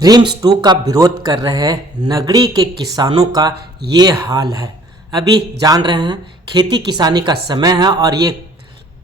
RIMS 2 का विरोध कर रहे नगरी के किसानों का ये हाल है। अभी जान रहे हैं खेती किसानी का समय है और ये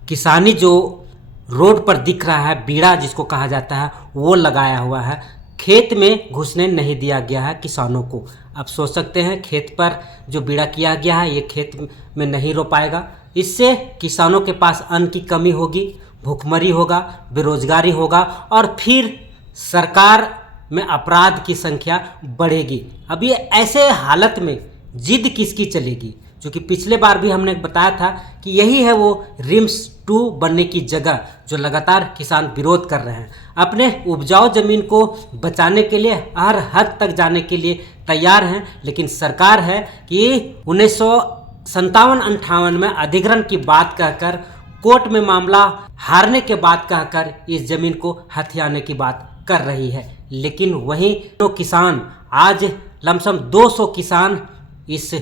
किसानी जो रोड पर दिख रहा है बीड़ा जिसको कहा जाता है वो लगाया हुआ है। खेत में घुसने नहीं दिया गया है किसानों को। आप सोच सकते हैं खेत पर जो बीड़ा किया गया है ये खेत में नहीं रो पाएगा। इससे किसानों के पास अन्न की कमी होगी, भूखमरी होगा, बेरोजगारी होगा और फिर सरकार में अपराध की संख्या बढ़ेगी। अब ये ऐसे हालत में जिद किसकी चलेगी? क्योंकि पिछले बार भी हमने बताया था कि यही है वो रिम्स 2 बनने की जगह जो लगातार किसान विरोध कर रहे हैं। अपने उपजाऊ जमीन को बचाने के लिए हर हद तक जाने के लिए तैयार हैं, लेकिन सरकार है कि 1957-58 में अधिग्रहण की बात कहकर कोर्ट में मामला हारने के बाद कहकर इस जमीन को हथियाने की बात कर रही है। लेकिन वहीं तो किसान आज लमसम 200 किसान इस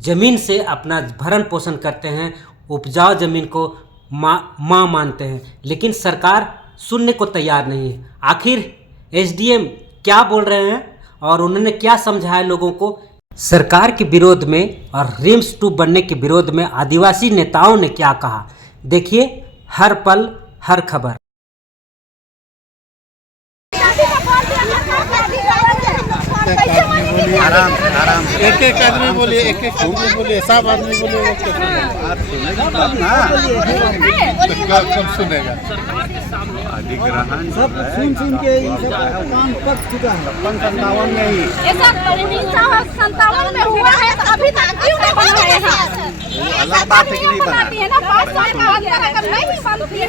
जमीन से अपना भरण पोषण करते हैं, उपजाऊ जमीन को माँ मानते हैं, लेकिन सरकार सुनने को तैयार नहीं है। आखिर एसडीएम क्या बोल रहे हैं और उन्होंने क्या समझाया लोगों को? सरकार के विरोध में और रिम्स 2 बनने के विरोध में आदिवासी नेताओं ने क्या कहा, देखिए हर पल हर खबर। आराम आराम एक एक आदमी बोलिए, एक एक आदमी बोलिए, सब आदमी बोलिए। कब सुनेगा? अधिग्रहण सब सुन के काम पक चुका है। 57 में ही 57 में हुआ है तो अभी तक क्यों नहीं बना है? अलग बात है कि नहीं बना है ना, 5 साल का अगर नहीं बनती है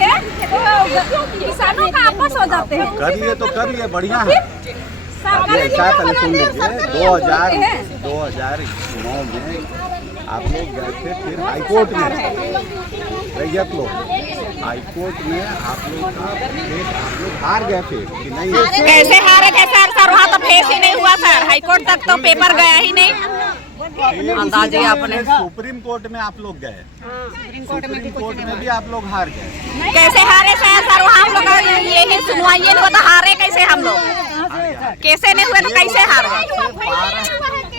तो किसानों का आपस हो जाते हैं। करिए तो करिए, बढ़िया है। ऐसा पहले सुन लीजिए, 2009 में आप लोग गए थे फिर हाईकोर्ट में, रैयत लोग हाईकोर्ट में आप लोग का आप लोग हार गए थे कि नहीं? कैसे हारे थे सर? वहाँ तो फेस ही नहीं हुआ सर, हाईकोर्ट तक तो पेपर गया ही नहीं। अंदाजे आपने सुप्रीम कोर्ट में आप लोग गए, सुप्रीम कोर्ट में भी आप लोग हार गए। कैसे हारे सर? वहाँ हम लोग ये सुनवाई नहीं हुआ तो हारे कैसे हम लोग? कैसे नहीं हुए तो कैसे हारे?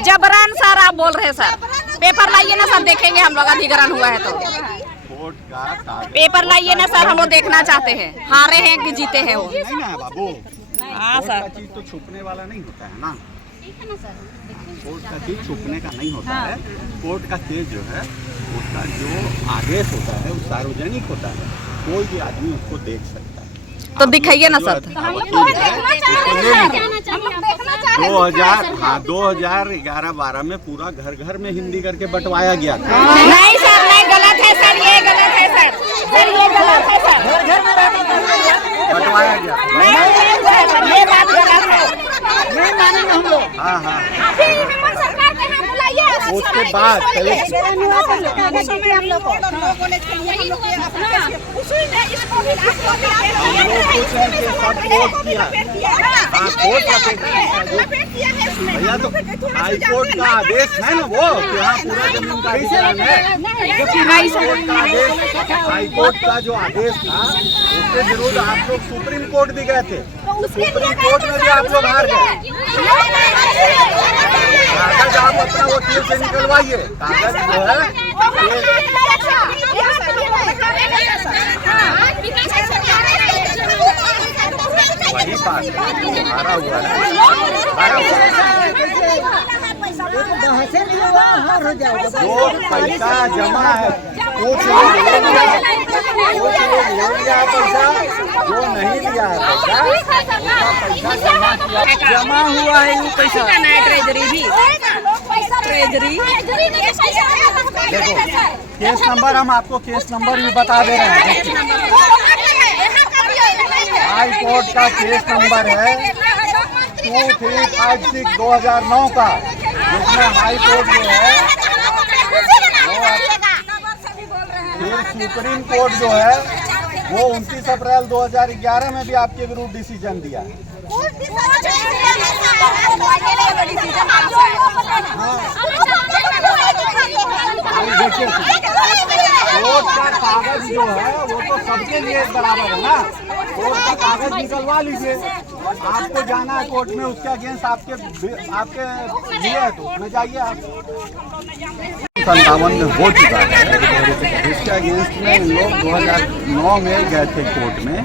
जबरन सर आप बोल रहे सर, पेपर लाइए ना सर, देखेंगे हम लोग अधिग्रहण हुआ है तो। कोर्ट का पेपर लाइए ना सर, हम लोग देखना चाहते हैं हारे हैं कि जीते हैं वो। नहीं ना बाबू, हाँ सर, चीज तो छुपने वाला नहीं होता है ना। कोर्ट का चीज छुपने का नहीं होता है। कोर्ट का केस जो है उसका जो आदेश होता है वो सार्वजनिक होता है, कोई भी आदमी उसको देख सकता है। तो दिखाइए ना सर। 2011-12 में पूरा घर घर में हिंदी करके बंटवाया गया था। नहीं सर, नहीं, गलत है सर, ये गलत है सर, ये गलत है सर, बंटवाया गया। ये बात गलत है। नहीं मानेंगे हम लोग। हाँ हाँ, सरकार के यहाँ बुलाइए। उसके बाद पहले भैया तो हाईकोर्ट का आदेश है ना वो, यहाँ पूरा जमीन का अधिग्रहण है। हाईकोर्ट का जो आदेश था उसके विरुद्ध आप लोग सुप्रीम कोर्ट भी गए थे, सुप्रीम कोर्ट में भी आप लोग हार गए। कागज आप अपना वकील से निकलवाइए, कागज जो है वही पास हारा हुआ है। जो पैसा जमा है कुछ लोग ले लिया पैसा, जो नहीं लिया है पैसा जमा हुआ है वो पैसा। ट्रेजरी देखो केस नंबर, हम आपको केस नंबर भी बता दे रहे हैं। हाई कोर्ट का केस नंबर है 2356 2009 का, जिसमें हाई कोर्ट जो है फिर सुप्रीम कोर्ट जो है वो 29 अप्रैल 2011 में भी आपके विरुद्ध डिसीजन दिया है। देखिए कोर्ट का कागज जो है वो तो सबके लिए बराबर है ना। कोर्ट का कागज निकलवा लीजिए। आपको जाना है कोर्ट में, उसके अगेंस्ट आपके लिए है तो उसमें जाइए आप। 57 में हो चुका है, इसके अगेंस्ट में इन लोग 2009 में गए थे कोर्ट में,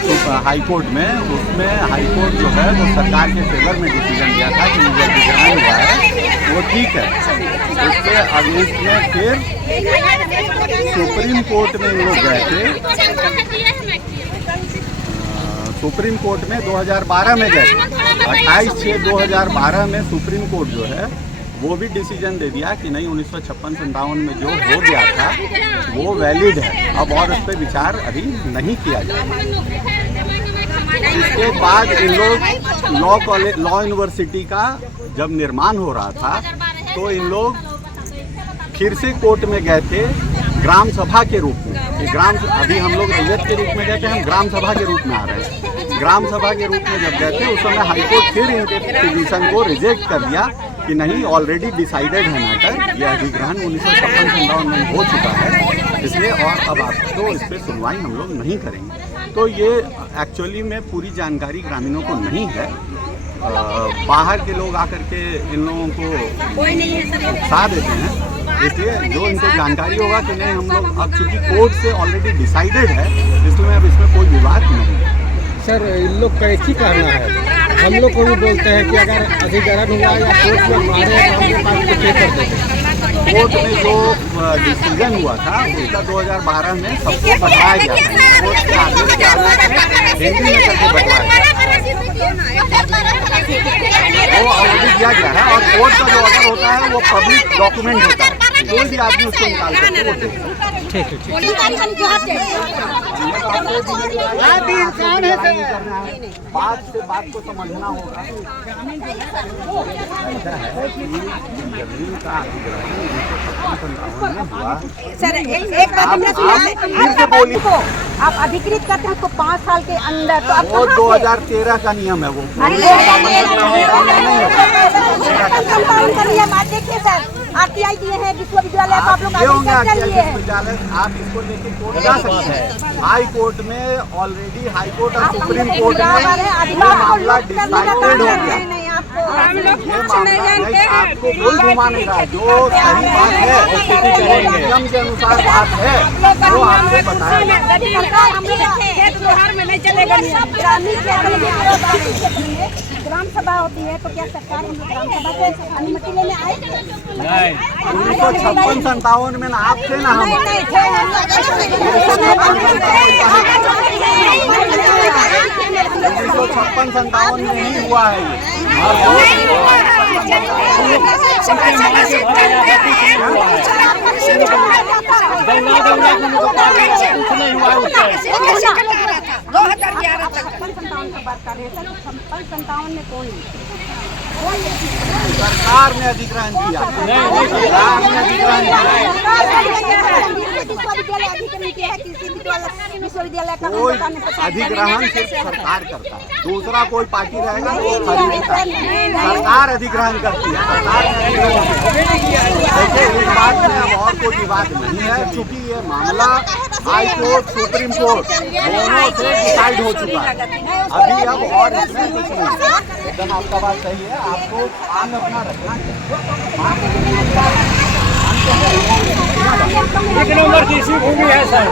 तो हाई कोर्ट में। उसमें हाई कोर्ट जो है वो सरकार के फेवर में डिसीजन दिया था कि जो डिजाइन हुआ है वो ठीक है। उसके अगेंस्ट में फिर सुप्रीम कोर्ट में इन लोग गए थे, सुप्रीम कोर्ट में 2012 में गए थे। 28/6/2012 में सुप्रीम कोर्ट जो है वो भी डिसीजन दे दिया कि नहीं 1956-57 में जो हो गया था वो वैलिड है अब, और उस पर विचार अभी नहीं किया जाए। इसके बाद इन लोग लॉ यूनिवर्सिटी का जब निर्माण हो रहा था तो इन लोग फिर से कोर्ट में गए थे ग्राम सभा के रूप में। अभी हम लोग रैयत के रूप में गए थे, हम ग्राम सभा के रूप में आ रहे हैं। ग्राम सभा के रूप में जब गए थे उस समय हाईकोर्ट फिर इनके पिटीशन को रिजेक्ट कर दिया कि नहीं ऑलरेडी डिसाइडेड है मैटर, ये अधिग्रहण 1956-57 में हो चुका है, इसलिए और अब आपको इस पर सुनवाई हम लोग नहीं करेंगे। तो ये एक्चुअली में पूरी जानकारी ग्रामीणों को नहीं है। बाहर के लोग आकर के इन लोगों को उकसा देते हैं, इसलिए जो इनको जानकारी होगा कि नहीं हम लोग अब चूँकि कोर्ट से ऑलरेडी डिसाइडेड है इसलिए अब इसमें कोई विवाद नहीं है। सर इन लोग का एक ही कहना है, हम लोग को भी बोलते हैं कि अगर अधिग्रहण हुआ या कोर्ट में हमारे कोर्ट में जो डिसीजन हुआ था उसका 2012 में सबको बताया गया था, कोर्ट के आदेश के आधार में हिंदी में करके बताया वो ऑलरेडी दिया गया है। और कोर्ट का जो ऑर्डर होता है वो पब्लिक डॉक्यूमेंट होता है, कोई भी आदमी उसको निकाल सकते हैं। ठीक है, ठीक आप भी इंसान है सर। बात से बात को समझना होगा। ऐसा है कि जमीन का अधिग्रहण हुआ। सर एक बात हमने सुना, आप अधिकृत करते हैं उसको 5 साल के अंदर, तो वो 2013 का नियम है वो। देखिए सर RTI दिए हैं विश्वविद्यालय, आप लोग विश्वविद्यालय आप इसको लेके कोर्ट जा सकते हैं। हाई कोर्ट में ऑलरेडी हाई कोर्ट और सुप्रीम कोर्ट में ये मामला डिसाइडेड हो गया। ये मामला आपको कोई घुमा नहीं रहा, जो सही बात है नियम के अनुसार बात है वो आपको बताया। ग्राम सभा होती है तो क्या सरकार ग्राम सभा से अनुमति लेने आए? 1956-57 में ना आप थे ना हम 1956-57 में नहीं हुआ है सरकार ने अधिग्रहण किया, सरकार ने अधिग्रहण कोई अधिग्रहण सिर्फ सरकार करता है, दूसरा कोई पार्टी रहेगा वो खरीदता है। सरकार अधिग्रहण करती है, सरकार ने देखिए इस बात में अब और कोई विवाद नहीं है, चूंकि ये मामला हाई कोर्ट सुप्रीम कोर्ट दोनों से डिसाइड हो चुका है। अभी अब और इसमें कुछ नहीं, एकदम आपका बात सही है, आपको आन अपना रखना चाहिए। 1 नंबर की इसी भूमि है सर।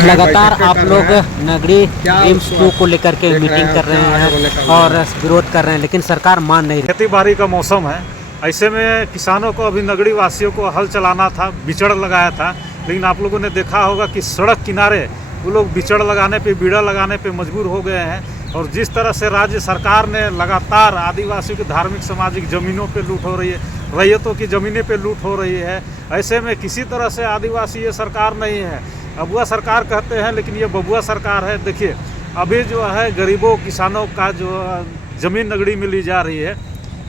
लगातार आप लोग नगरी ड्रीम्स 2 को लेकर के मीटिंग कर रहे हैं और विरोध कर रहे हैं, लेकिन सरकार मान नहीं रही। खेती बाड़ी का मौसम है, ऐसे में किसानों को अभी नगरी वासियों को हल चलाना था, बिचड़ लगाया था, लेकिन आप लोगों ने देखा होगा कि सड़क किनारे वो लोग बिचड़ लगाने पे, बीड़ा लगाने पे मजबूर हो गए हैं। और जिस तरह से राज्य सरकार ने लगातार आदिवासियों की धार्मिक सामाजिक ज़मीनों पे लूट हो रही है, रैयतों की ज़मीनें पे लूट हो रही है, ऐसे में किसी तरह से आदिवासी ये सरकार नहीं है। अबुआ सरकार कहते हैं लेकिन ये बबुआ सरकार है। देखिए अभी जो है गरीबों किसानों का जो ज़मीन नगरी में ली जा रही है,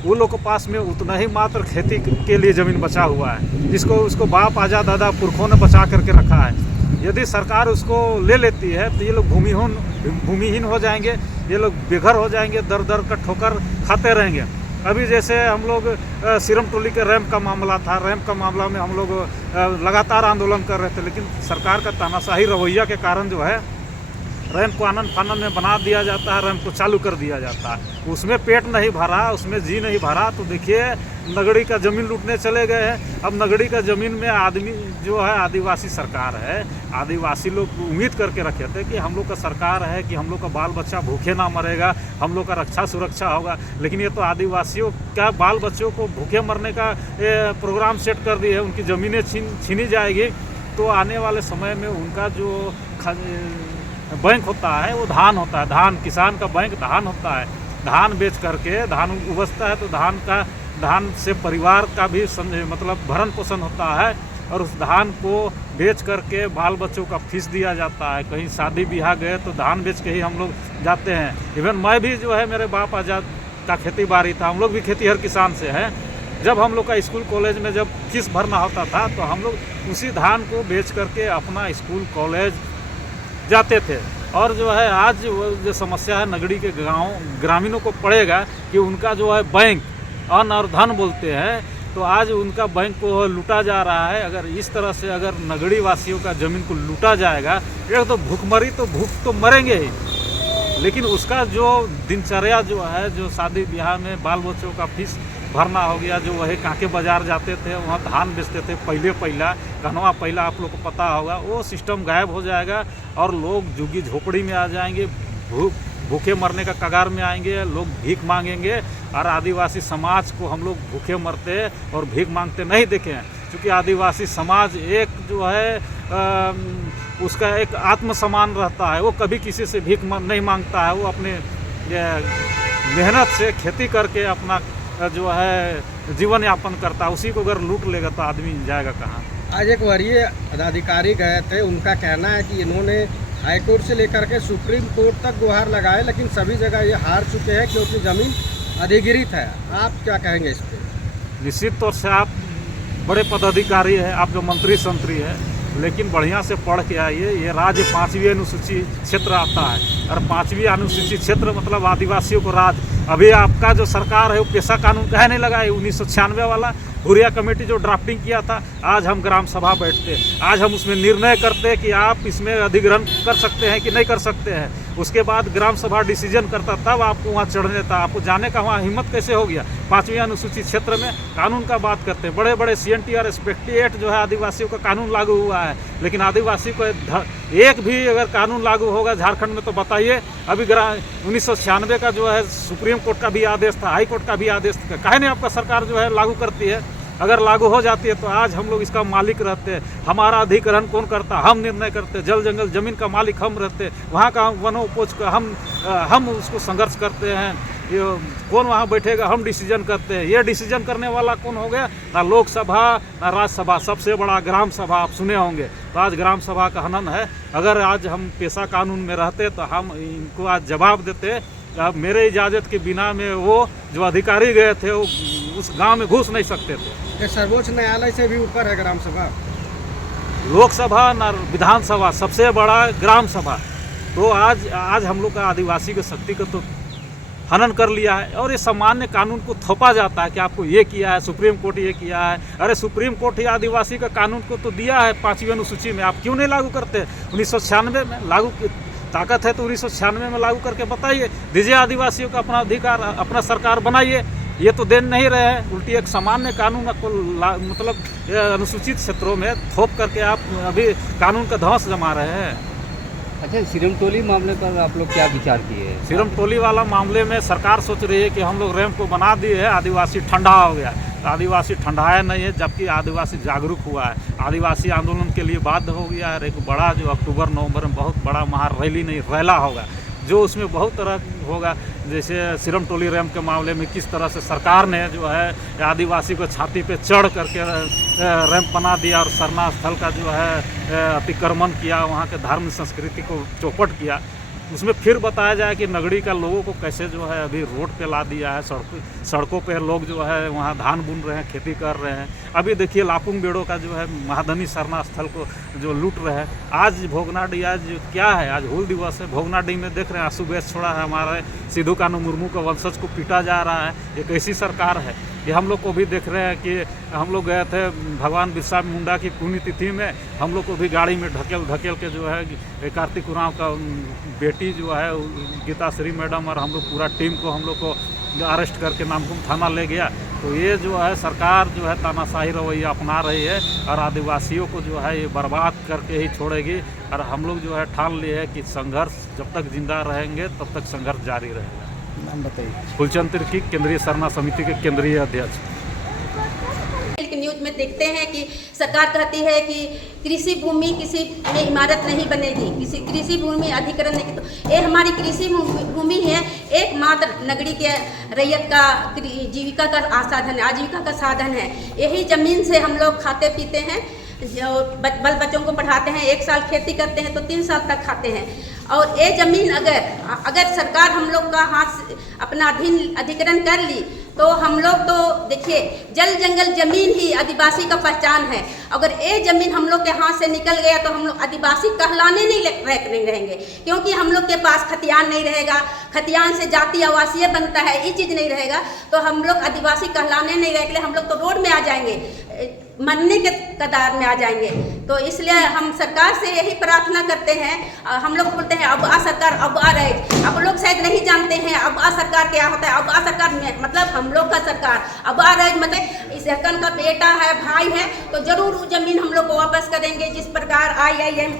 वो लोग के पास में उतना ही मात्र खेती के लिए ज़मीन बचा हुआ है, जिसको उसको बाप आजा दादा पुरखों ने बचा करके रखा है। यदि सरकार उसको ले लेती है तो ये लोग भूमिहीन हो जाएंगे, ये लोग बेघर हो जाएंगे, दर दर का ठोकर खाते रहेंगे। अभी जैसे हम लोग सिरम टोली के रैंप का मामला था, रैंप का मामला में हम लोग लगातार आंदोलन कर रहे थे, लेकिन सरकार का तानाशाही रवैया के कारण जो है रैंप को आनन फानन में बना दिया जाता है, रैंप को चालू कर दिया जाता है। उसमें पेट नहीं भरा, उसमें जी नहीं भरा, तो देखिए नगड़ी का ज़मीन लूटने चले गए हैं। अब नगड़ी का ज़मीन में आदमी जो है आदिवासी सरकार है, आदिवासी लोग उम्मीद करके रखे थे कि हम लोग का सरकार है कि हम लोग का बाल बच्चा भूखे ना मरेगा, हम लोग का रक्षा सुरक्षा होगा, लेकिन ये तो आदिवासियों का बाल बच्चों को भूखे मरने का प्रोग्राम सेट कर दिए है। उनकी ज़मीनें छीनी जाएगी तो आने वाले समय में उनका जो बैंक होता है वो धान होता है, धान, किसान का बैंक धान होता है। धान बेच करके धान उपजता है तो धान से परिवार का भी मतलब भरण पोषण होता है, और उस धान को बेच करके बाल बच्चों का फीस दिया जाता है। कहीं शादी ब्याह गए तो धान बेच के ही हम लोग जाते हैं। इवन मैं भी जो है, मेरे बाप आजाद का खेती बाड़ी था, हम लोग भी खेतीहर किसान से हैं। जब हम लोग का स्कूल कॉलेज में जब फीस भरना होता था तो हम लोग उसी धान को बेच करके अपना स्कूल कॉलेज जाते थे। और जो है आज जो समस्या है नगड़ी के गाँव ग्रामीणों को पड़ेगा कि उनका जो है बैंक अन्न और धन बोलते हैं, तो आज उनका बैंक को लूटा जा रहा है। अगर इस तरह से अगर नगड़ी वासियों का ज़मीन को लूटा जाएगा, एक तो भूखमरी तो भूख तो मरेंगे ही, लेकिन उसका जो दिनचर्या जो है, जो शादी ब्याह में बाल बच्चों का फीस भरना हो गया, जो वही कांके बाजार जाते थे वहाँ धान बेचते थे पहला कहनवा पहला, आप लोग को पता होगा, वो सिस्टम गायब हो जाएगा और लोग झुग्गी झोपड़ी में आ जाएंगे, भूखे मरने का कगार में आएंगे, लोग भीख मांगेंगे। और आदिवासी समाज को हम लोग भूखे मरते और भीख मांगते नहीं देखे हैं, क्योंकि आदिवासी समाज एक जो है उसका एक आत्मसम्मान रहता है, वो कभी किसी से भीख नहीं मांगता है, वो अपने मेहनत से खेती करके अपना जो है जीवन यापन करता है। उसी को अगर लूट लेगा तो आदमी जाएगा कहाँ। आज एक वरीय पदाधिकारी गए थे, उनका कहना है कि इन्होंने हाईकोर्ट से लेकर के सुप्रीम कोर्ट तक गुहार लगाए, लेकिन सभी जगह ये हार चुके हैं क्योंकि ज़मीन अधिग्रहित है। आप क्या कहेंगे इस पर? निश्चित तौर से आप बड़े पदाधिकारी हैं, आप जो मंत्री संतरी है, लेकिन बढ़िया से पढ़ के आइए। ये राज्य 5वीं अनुसूची क्षेत्र आता है, और 5वीं अनुसूची क्षेत्र मतलब आदिवासियों को राज। अभी आपका जो सरकार है वो पेशा कानून कहे नहीं लगा है, 1996 वाला हुरिया कमेटी जो ड्राफ्टिंग किया था। आज हम ग्राम सभा बैठते, आज हम उसमें निर्णय करते कि आप इसमें अधिग्रहण कर सकते हैं कि नहीं कर सकते हैं। उसके बाद ग्राम सभा डिसीजन करता, तब आपको वहाँ चढ़ने देता। आपको जाने का वहाँ हिम्मत कैसे हो गया? 5वीं अनुसूचित क्षेत्र में कानून का बात करते हैं, बड़े बड़े CNT और SPECT एक्ट जो है आदिवासियों का कानून लागू हुआ है, लेकिन आदिवासी को एक भी अगर कानून लागू होगा झारखंड में तो बताइए। अभी 1996 का जो है सुप्रीम कोर्ट का भी आदेश था, हाई कोर्ट का भी आदेश था, काहे नहीं आपका सरकार जो है लागू करती है? अगर लागू हो जाती है तो आज हम लोग इसका मालिक रहते हैं। हमारा अधिग्रहण कौन करता? हम निर्णय करते। जल जंगल जमीन का मालिक हम रहते, वहाँ का वनोपज का हम उसको संघर्ष करते हैं। ये कौन वहाँ बैठेगा? हम डिसीजन करते हैं। ये डिसीजन करने वाला कौन हो गया? ना लोकसभा ना राज्यसभा, सबसे बड़ा ग्राम सभा आप सुने होंगे। तो आज ग्राम सभा का हनन है। अगर आज हम पेशा कानून में रहते तो हम इनको आज जवाब देते। अब मेरे इजाज़त के बिना में वो जो अधिकारी गए थे वो उस गांव में घुस नहीं सकते थे। ये सर्वोच्च न्यायालय से भी ऊपर है ग्राम सभा, लोकसभा ना विधानसभा, सबसे बड़ा ग्राम सभा। तो आज हम लोग का आदिवासी की शक्ति को तो हनन कर लिया है, और ये सामान्य कानून को थोपा जाता है कि आपको ये किया है, सुप्रीम कोर्ट ये किया है। अरे सुप्रीम कोर्ट ही आदिवासी का कानून को तो दिया है 5वीं अनुसूची में, आप क्यों नहीं लागू करते? 1996 में लागू ताकत है तो 1996 में लागू करके बताइए, दीजिए आदिवासियों का अपना अधिकार, अपना सरकार बनाइए। ये तो दे नहीं रहे हैं, उल्टी एक सामान्य कानून को मतलब अनुसूचित क्षेत्रों में थोप करके आप अभी कानून का ध्वंस जमा रहे हैं। अच्छा, सिरम टोली मामले पर आप लोग क्या विचार किए? सिरम टोली वाला मामले में सरकार सोच रही है कि हम लोग रैंप को बना दिए है, आदिवासी ठंडा हो गया। आदिवासी ठंडाया नहीं है, जबकि आदिवासी जागरूक हुआ है, आदिवासी आंदोलन के लिए बाध्य हो गया है। एक बड़ा जो अक्टूबर नवंबर में बहुत बड़ा महारैली नहीं रैला होगा, जो उसमें बहुत तरह होगा। जैसे सिरम टोली रैंप के मामले में किस तरह से सरकार ने जो है आदिवासी को छाती पे चढ़ करके रैंप बना दिया, और सरना स्थल का जो है अतिक्रमण किया, वहाँ के धार्मिक संस्कृति को चौपट किया। उसमें फिर बताया जाए कि नगड़ी का लोगों को कैसे जो है अभी रोड पे ला दिया है, सड़कों पे लोग जो है वहाँ धान बुन रहे हैं, खेती कर रहे हैं। अभी देखिए लापुंग बेड़ो का जो है महादनी सरना स्थल को जो लूट रहे हैं। आज भोगनाडी आज क्या है, आज हूल दिवस है। भोगनाडी में देख रहे हैं आंसू गैस छोड़ा है, हमारे सिद्धू कान्हू मुर्मू के वंशज को पीटा जा रहा है। ये कैसी सरकार है? ये हम लोग को भी देख रहे हैं कि हम लोग गए थे भगवान बिरसा मुंडा की पुण्यतिथि में, हम लोग को भी गाड़ी में ढकेल के जो है कार्तिक उरांव का बेटी जो है गीता श्री मैडम और हम लोग पूरा टीम को हम लोग को अरेस्ट करके नामकुम थाना ले गया। तो ये जो है सरकार जो है तानाशाही रवैया अपना रही है और आदिवासियों को जो है ये बर्बाद करके ही छोड़ेगी। और हम लोग जो है ठान लिए है कि संघर्ष जब तक जिंदा रहेंगे तब तक संघर्ष जारी रहेगा। नाम बताइए। फुलचंद तिर्की, केंद्रीय सरना समिति के केंद्रीय अध्यक्ष। न्यूज में देखते हैं कि सरकार कहती है कि कृषि भूमि किसी में इमारत नहीं बनेगी, किसी कृषि भूमि अधिग्रहण नहीं। तो ये हमारी कृषि भूमि है, एकमात्र नगरी के रैयत का जीविका का साधन है, आजीविका का साधन है। यही जमीन से हम लोग खाते पीते हैं, जो बच्चों को पढ़ाते हैं। 1 साल खेती करते हैं तो 3 साल तक खाते हैं। और ये जमीन अगर सरकार हम लोग का हाथ अपना अधिग्रहण कर ली तो हम लोग तो देखिए जल जंगल जमीन ही आदिवासी का पहचान है। अगर ये जमीन हम लोग के हाथ से निकल गया तो हम लोग आदिवासी कहलाने नहीं रहेंगे, क्योंकि हम लोग के पास खतियान नहीं रहेगा। खतियान से जाति आवासीय बनता है, ये चीज़ नहीं रहेगा तो हम लोग आदिवासी कहलाने नहीं रहेंगे। हम लोग तो रोड में आ जाएंगे, मरने के कतार में आ जाएंगे। तो इसलिए हम सरकार से यही प्रार्थना करते हैं। हम लोग बोलते हैं अब आ सरकार, अब आ रहे। अब लोग शायद नहीं जानते हैं अब आ सरकार क्या होता है। अब आ सरकार में मतलब हम लोग का सरकार, अब आ रहे मतलब इस सरकार का बेटा है, भाई है, तो जरूर वो जमीन हम लोग को वापस करेंगे। जिस प्रकार IIM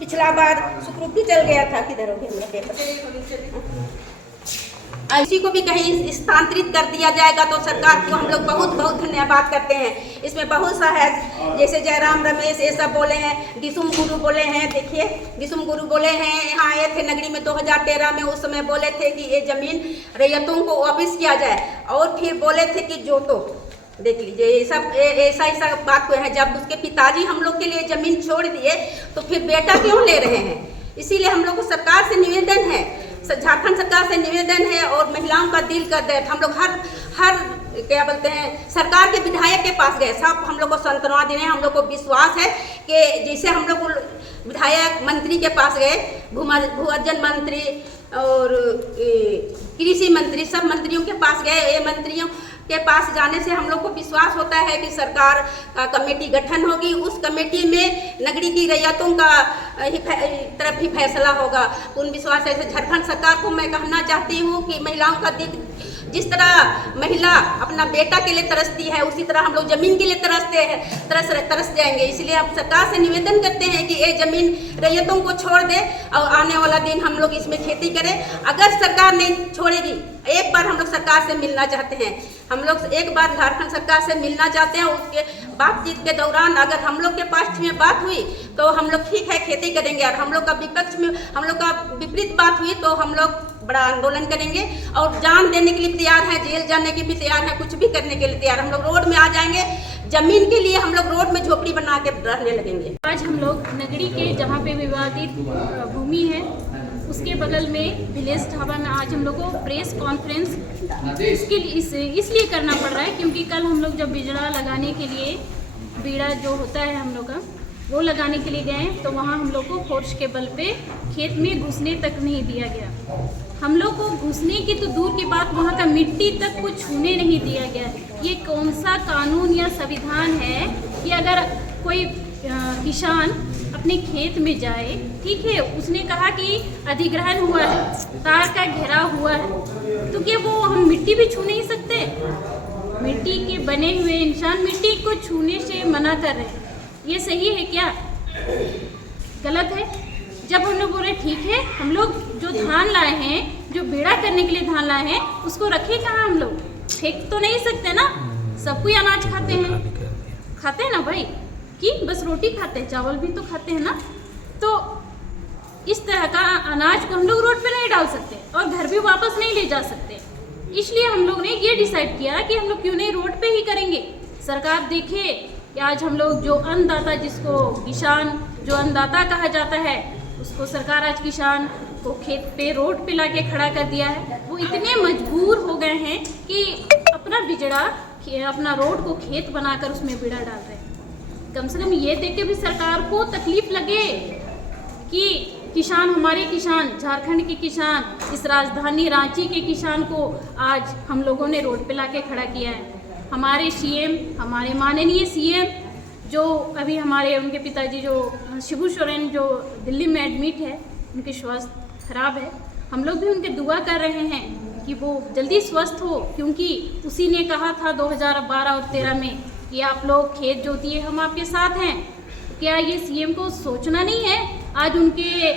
पिछला बार सुखरूपी चल गया था, किधर हो गया पेपर, इसी को भी कहीं स्थानांतरित कर दिया जाएगा तो सरकार को हम लोग बहुत बहुत धन्यवाद करते हैं। इसमें बहुत सा है, जैसे जयराम रमेश ये सब बोले हैं, डिसुम गुरु बोले हैं। देखिए डिसुम गुरु बोले हैं, यहाँ आए थे नगरी में 2013 में, उस समय बोले थे कि ये जमीन रैयतों को वापस किया जाए। और फिर बोले थे कि जोतो, देख लीजिए ये सब ऐसा बात हुआ है। जब उसके पिताजी हम लोग के लिए जमीन छोड़ दिए तो फिर बेटा क्यों ले रहे हैं? इसीलिए हम लोग को सरकार से निवेदन है, झारखंड सरकार से निवेदन है और महिलाओं का दिल का दर्द। हम लोग हर क्या बोलते हैं सरकार के विधायक के पास गए, सब हम लोग को सांत्वना देने। हम लोग को विश्वास है कि जैसे हम लोग विधायक मंत्री के पास गए, भूअर्जन मंत्री और कृषि मंत्री, सब मंत्रियों के पास गए। ये मंत्रियों के पास जाने से हम लोग को विश्वास होता है कि सरकार का कमेटी गठन होगी। उस कमेटी में नगरी की रैयतों का तरफ ही फैसला होगा। पूर्ण विश्वास है। झारखंड सरकार को मैं कहना चाहती हूँ कि महिलाओं का जिस तरह महिला अपना बेटा के लिए तरसती है, उसी तरह हम लोग जमीन के लिए तरस जाएंगे। इसलिए हम सरकार से निवेदन करते हैं कि ये जमीन रैयतों को छोड़ दे और आने वाला दिन हम लोग इसमें खेती करें। अगर सरकार नहीं छोड़ेगी, एक बार हम लोग सरकार से मिलना चाहते हैं। हम लोग एक बार झारखंड सरकार से मिलना चाहते हैं। उसके बातचीत के दौरान अगर हम लोग के पक्ष में बात हुई तो हम लोग ठीक है खेती करेंगे, और हम लोग का विपक्ष में हम लोग का विपरीत बात हुई तो हम लोग बड़ा आंदोलन करेंगे और जान देने के लिए तैयार है, जेल जाने के भी तैयार है, कुछ भी करने के लिए तैयार। हम लोग रोड में आ जाएंगे, जमीन के लिए हम लोग रोड में झोपड़ी बना के रहने लगेंगे। आज हम लोग नगरी के जहाँ पे विवादित भूमि है उसके बगल में विलेज ढाबा में आज हम लोग को प्रेस कॉन्फ्रेंस इसलिए करना पड़ रहा है क्योंकि कल हम लोग जब बिजड़ा लगाने के लिए, बीड़ा जो होता है हम लोग का, वो लगाने के लिए गए तो वहाँ हम लोग को फोर्स के बल पे खेत में घुसने तक नहीं दिया गया। हम लोग को घुसने की तो दूर की बात, वहाँ का मिट्टी तक को छूने नहीं दिया गया। ये कौन सा कानून या संविधान है कि अगर कोई किसान अपने खेत में जाए, ठीक है, उसने कहा कि अधिग्रहण हुआ है, तार का घेराव हुआ है, तो क्या वो हम मिट्टी भी छू नहीं सकते? मिट्टी के बने हुए इंसान मिट्टी को छूने से मना कर रहे हैं, ये सही है क्या? गलत है। जब हम लोग बोले ठीक है, हम लोग जो धान लाए हैं, जो बेड़ा करने के लिए धान लाए हैं, उसको रखे कहाँ? हम लोग फेंक तो नहीं सकते ना, सब कोई अनाज खाते हैं ना भाई, कि बस रोटी खाते हैं, चावल भी तो खाते हैं ना। तो इस तरह का अनाज को हम लोग रोड पे नहीं डाल सकते और घर भी वापस नहीं ले जा सकते। इसलिए हम लोग ने ये डिसाइड किया कि हम लोग क्यों नहीं रोड पे ही करेंगे। सरकार देखे कि आज हम लोग जो अन्नदाता, जिसको किसान जो अन्नदाता कहा जाता है, उसको सरकार आज किसान को खेत पे रोड पे लाके खड़ा कर दिया है। वो इतने मजबूर हो गए हैं कि अपना बिजड़ा अपना रोड को खेत बनाकर उसमें बिड़ा डाल रहे हैं। कम से कम ये देख के भी सरकार को तकलीफ लगे कि किसान, हमारे किसान, झारखंड के किसान, इस राजधानी रांची के किसान को आज हम लोगों ने रोड पे लाके खड़ा किया है। हमारे सीएम, हमारे माननीय सीएम जो अभी हमारे उनके पिताजी जो शिबू सोरेन जो दिल्ली में एडमिट है, उनकी स्वास्थ्य खराब है। हम लोग भी उनके दुआ कर रहे हैं कि वो जल्दी स्वस्थ हो, क्योंकि उसी ने कहा था 2012 और 13 में कि आप लोग खेत जोतिए, हम आपके साथ हैं। क्या ये सीएम को सोचना नहीं है? आज उनके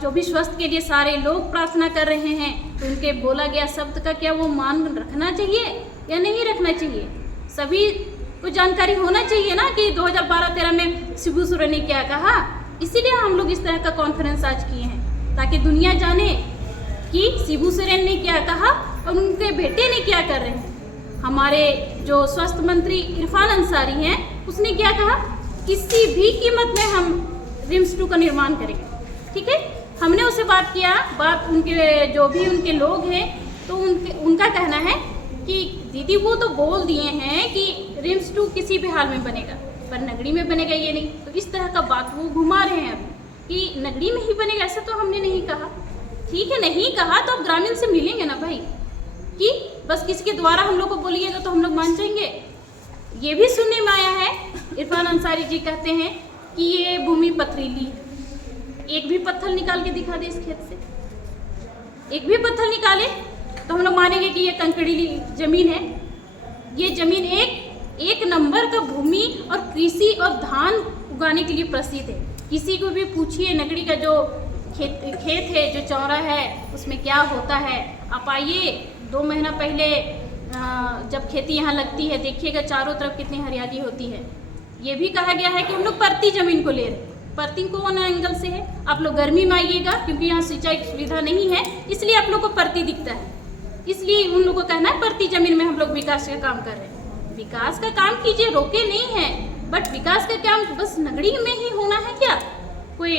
जो भी स्वास्थ्य के लिए सारे लोग प्रार्थना कर रहे हैं, तो उनके बोला गया शब्द का क्या वो मान रखना चाहिए या नहीं रखना चाहिए? सभी को जानकारी होना चाहिए ना कि 2012-13 में शिबू सोरेन ने क्या कहा। इसीलिए हम लोग इस तरह का कॉन्फ्रेंस आज किए हैं, ताकि दुनिया जाने कि शिबू सोरेन ने क्या कहा और उनके बेटे ने क्या कर रहे हैं। हमारे जो स्वास्थ्य मंत्री इरफान अंसारी हैं, उसने क्या कहा, किसी भी कीमत में हम रिम्स 2 का निर्माण करेंगे। ठीक है, हमने उससे बात किया, बात उनके जो भी उनके लोग हैं तो उनका कहना है कि दीदी वो तो बोल दिए हैं कि रिम्स 2 किसी भी हाल में बनेगा, पर नगरी में बनेगा ये नहीं। तो इस तरह का बात वो घुमा रहे हैं अभी कि नगरी में ही बनेगा, ऐसा तो हमने नहीं कहा। ठीक है, नहीं कहा तो अब ग्रामीण से मिलेंगे ना भाई, कि बस किसी के द्वारा हम लोग को बोलिएगा तो हम लोग मान जाएंगे। ये भी सुनने में आया है, इरफान अंसारी जी कहते हैं कि ये भूमि पथरीली है। एक भी पत्थर निकाल के दिखा दे इस खेत से, एक भी पत्थर निकाले तो हम लोग मानेंगे कि ये कंकड़ीली जमीन है। ये जमीन एक नंबर का भूमि और कृषि और धान उगाने के लिए प्रसिद्ध है। किसी को भी पूछिए नगरी का जो खेत है, जो चौरा है, उसमें क्या होता है। आप आइए, 2 महीना पहले जब खेती यहाँ लगती है, देखिएगा चारों तरफ कितनी हरियाली होती है। ये भी कहा गया है कि हम लोग परती जमीन को ले रहे हैं। परती कौन एंगल से है? आप लोग गर्मी में आइएगा, क्योंकि यहाँ सिंचाई की सुविधा नहीं है, इसलिए आप लोग को परती दिखता है। इसलिए उन लोगों को कहना है परती जमीन में हम लोग विकास का काम कर रहे हैं। विकास का काम कीजिए, रोके नहीं है, बट विकास का काम बस नगरी में ही होना है क्या? कोई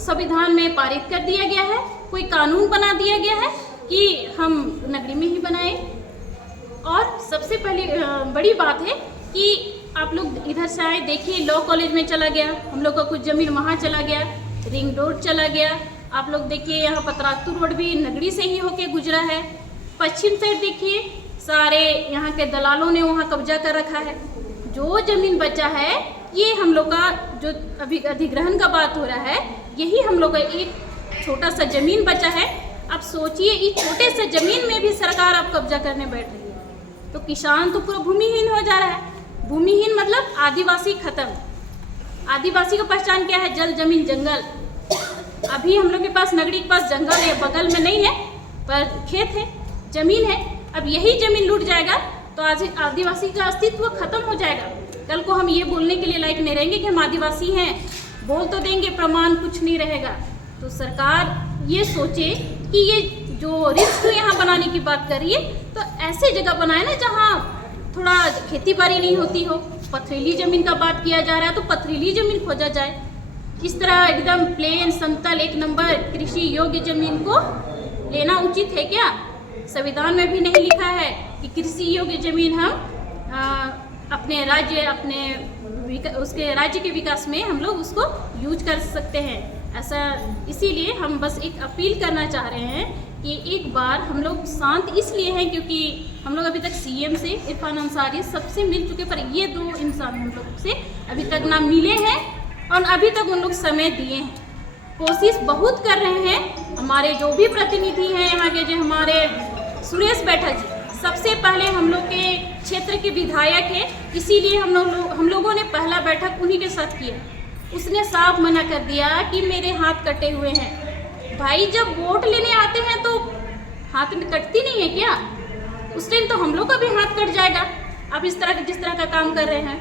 संविधान में पारित कर दिया गया है, कोई कानून बना दिया गया है कि हम नगरी में ही बनाए। और सबसे पहले बड़ी बात है कि आप लोग इधर से आए, देखिए लॉ कॉलेज में चला गया, हम लोग का कुछ ज़मीन वहाँ चला गया, रिंग रोड चला गया। आप लोग देखिए यहाँ पतरातू रोड भी नगरी से ही होके गुजरा है। पश्चिम साइड देखिए, सारे यहाँ के दलालों ने वहाँ कब्जा कर रखा है। जो ज़मीन बचा है, ये हम लोग का जो अभी अधिग्रहण का बात हो रहा है, यही हम लोग का एक छोटा सा ज़मीन बचा है। अब सोचिए, इस छोटे से ज़मीन में भी सरकार अब कब्जा करने बैठ रही है, तो किसान तो पूरा भूमिहीन हो जा रहा है। भूमिहीन मतलब आदिवासी खत्म। आदिवासी का पहचान क्या है? जल, जमीन, जंगल। अभी हम लोग के पास नगरी के पास जंगल है, बगल में नहीं है, पर खेत है, जमीन है। अब यही जमीन लूट जाएगा तो आज आदिवासी का अस्तित्व खत्म हो जाएगा। कल को हम ये बोलने के लिए लायक नहीं रहेंगे कि हम आदिवासी हैं। बोल तो देंगे, प्रमाण कुछ नहीं रहेगा। तो सरकार ये सोचे कि ये जो रिम्स यहाँ बनाने की बात करिए, तो ऐसे जगह बनाए ना जहाँ थोड़ा खेती बाड़ी नहीं होती हो। पथरीली ज़मीन का बात किया जा रहा है, तो पथरीली ज़मीन खोजा जाए। इस तरह एकदम प्लेन, समतल, एक नंबर कृषि योग्य ज़मीन को लेना उचित है क्या? संविधान में भी नहीं लिखा है कि कृषि योग्य ज़मीन हम अपने राज्य, उसके राज्य के विकास में हम लोग उसको यूज कर सकते हैं। ऐसा इसीलिए हम बस एक अपील करना चाह रहे हैं कि एक बार हम लोग शांत इसलिए हैं क्योंकि हम लोग अभी तक सीएम से, इरफान अंसारी सबसे मिल चुके, पर ये 2 इंसान हम लोग से अभी तक ना मिले हैं और अभी तक उन लोग समय दिए हैं। कोशिश बहुत कर रहे हैं। हमारे जो भी प्रतिनिधि हैं यहाँ के, जो हमारे सुरेश बैठा जी सबसे पहले हम लोग के क्षेत्र के विधायक हैं, इसीलिए हम लोगों ने पहला बैठक उन्हीं के साथ किया। उसने साफ मना कर दिया कि मेरे हाथ कटे हुए हैं। भाई जब वोट लेने आते हैं तो हाथ कटती नहीं है क्या? उस टाइम तो हम लोग का भी हाथ कट जाएगा। अब इस तरह जिस तरह का काम कर रहे हैं,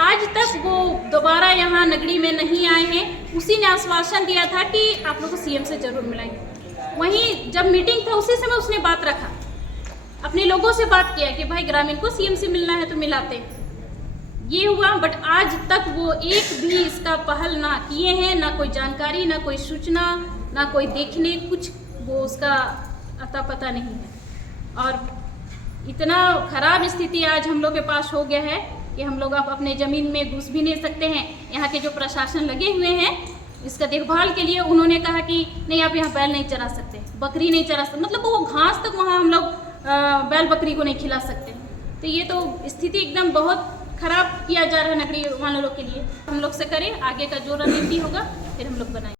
आज तक वो दोबारा यहाँ नगरी में नहीं आए हैं। उसी ने आश्वासन दिया था कि आप लोग को सीएम से जरूर मिलाएंगे। वहीं जब मीटिंग था उसी समय उसने बात रखा, अपने लोगों से बात किया कि भाई ग्रामीण को सीएम से मिलना है तो मिलाते हैं। ये हुआ, बट आज तक वो एक भी इसका पहल ना किए हैं, ना कोई जानकारी, ना कोई सूचना, ना कोई देखने कुछ वो उसका अता पता नहीं है। और इतना ख़राब स्थिति आज हम लोग के पास हो गया है कि हम लोग अब अपने ज़मीन में घुस भी नहीं सकते हैं। यहाँ के जो प्रशासन लगे हुए हैं इसका देखभाल के लिए उन्होंने कहा कि नहीं आप यहाँ बैल नहीं चरा सकते, बकरी नहीं चरा सकते, मतलब वो घास तक वहाँ हम लोग बैल बकरी को नहीं खिला सकते। तो ये तो स्थिति एकदम बहुत ख़राब किया जा रहा है नगरीय वालों के लिए। हम लोग से करें, आगे का जो रणनीति होगा फिर हम लोग बनाएं।